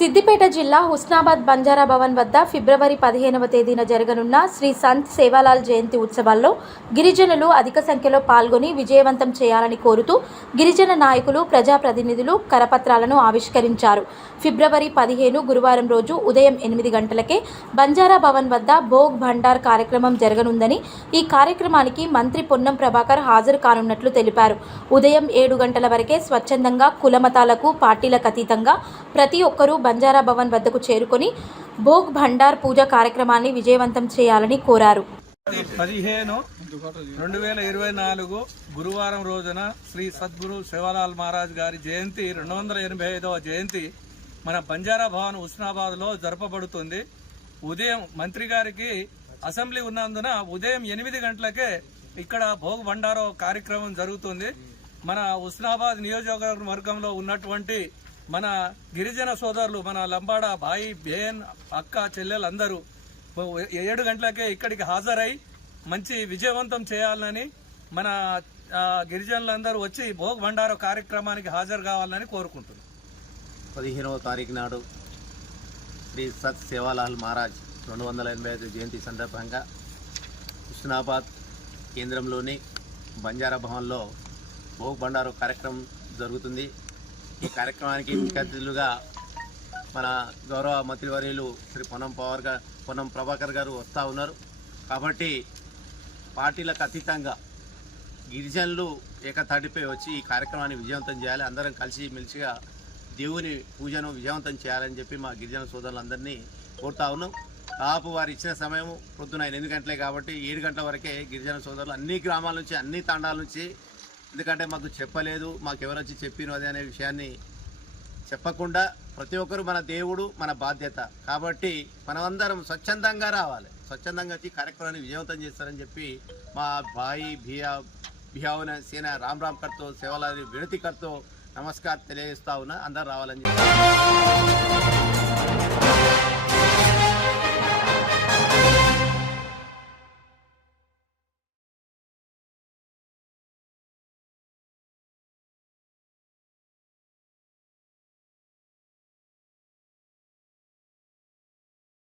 సిద్దిపేట జిల్లా హుస్నాబాద్ బంజారా భవన్ వద్ద ఫిబ్రవరి 15వ తేదీన జరగనున్న శ్రీ సంత్ సేవాలాల్ జయంతి ఉత్సవాల్లో గిరిజనులు అధిక సంఖ్యలో పాల్గొని విజయవంతం చేయాలని కోరుతూ గిరిజన నాయకులు, ప్రజాప్రతినిధులు కరపత్రాలను ఆవిష్కరించారు. ఫిబ్రవరి 15 గురువారం రోజు ఉదయం 8 గంటలకే బంజారా భవన్ వద్ద భోగ్ భండార్ కార్యక్రమం జరగనుందని, ఈ కార్యక్రమానికి మంత్రి పొన్నం ప్రభాకర్ హాజరు కానున్నట్లు తెలిపారు. ఉదయం 7 గంటల వరకే స్వచ్ఛందంగా కులమతాలకు, పార్టీలకు అతీతంగా ప్రతి ఒక్కరూ బంజారా భవన్ వద్దకు చేరుకొని భోగ్ భండార్ పూజ కార్యక్రమాన్ని విజయవంతం చేయాలని కోరారు. 15/2024 గురువారం రోజున శ్రీ సద్గురు సేవాలాల్ మహారాజ్ గారి జయంతి 285వ జయంతి మన బంజారా భవన్ హుస్నాబాద్లో జరపబడుతుంది. ఉదయం మంత్రి గారికి అసెంబ్లీ ఉన్నందున ఉదయం 8 గంటలకే ఇక్కడ భోగ్ భండారో కార్యక్రమం జరుగుతుంది. మన హుస్నాబాద్ నియోజకవర్గంలో ఉన్నటువంటి మన గిరిజన సోదరులు, మన లంబాడ భాయి, బేన్, అక్క, చెల్లెలందరూ 7 గంటలకే ఇక్కడికి హాజరై మంచి విజయవంతం చేయాలని, మన గిరిజనులందరూ వచ్చి భోగ్ భండార కార్యక్రమానికి హాజరు కావాలని కోరుకుంటున్నాం. 15వ తారీఖు నాడు శ్రీ సత్ సేవాలాల్ మహారాజ్ 285 జయంతి సందర్భంగా హుస్నాబాద్ కేంద్రంలోని బంజారా భవన్లో భోగ్ భండారో కార్యక్రమం జరుగుతుంది. ఈ కార్యక్రమానికి ముఖ్య అతిథులుగా మన గౌరవ మంత్రివర్యులు శ్రీ పొన్నం ప్రభాకర్ గారు వస్తూ ఉన్నారు. కాబట్టి పార్టీలకు అతీతంగా గిరిజనులు ఏకతాటిపై వచ్చి ఈ కార్యక్రమాన్ని విజయవంతం చేయాలి, అందరం కలిసి మెలిసిగా దేవుని పూజను విజయవంతం చేయాలని చెప్పి మా గిరిజన సోదరులందరినీ కోరుతా ఉన్నాం. దాదాపు వారు ఇచ్చిన సమయం పొద్దున 8 గంటలే కాబట్టి 7 గంటల వరకే గిరిజన సోదరులు అన్ని గ్రామాల నుంచి, అన్ని తాండాల నుంచి, ఎందుకంటే మాకు చెప్పలేదు, మాకు ఎవరు వచ్చి చెప్పినది అది అనే విషయాన్ని చెప్పకుండా ప్రతి ఒక్కరు మన దేవుడు, మన బాధ్యత కాబట్టి మనమందరం స్వచ్ఛందంగా రావాలి, స్వచ్ఛందంగా వచ్చి కార్యక్రమాన్ని విజయవంతం చేస్తారని చెప్పి మా భాయి భియావున సేన రామ్ కర్తో సేవలాది వినతి కర్తో నమస్కారం తెలియజేస్తా ఉన్నా. అందరు రావాలని చెప్పి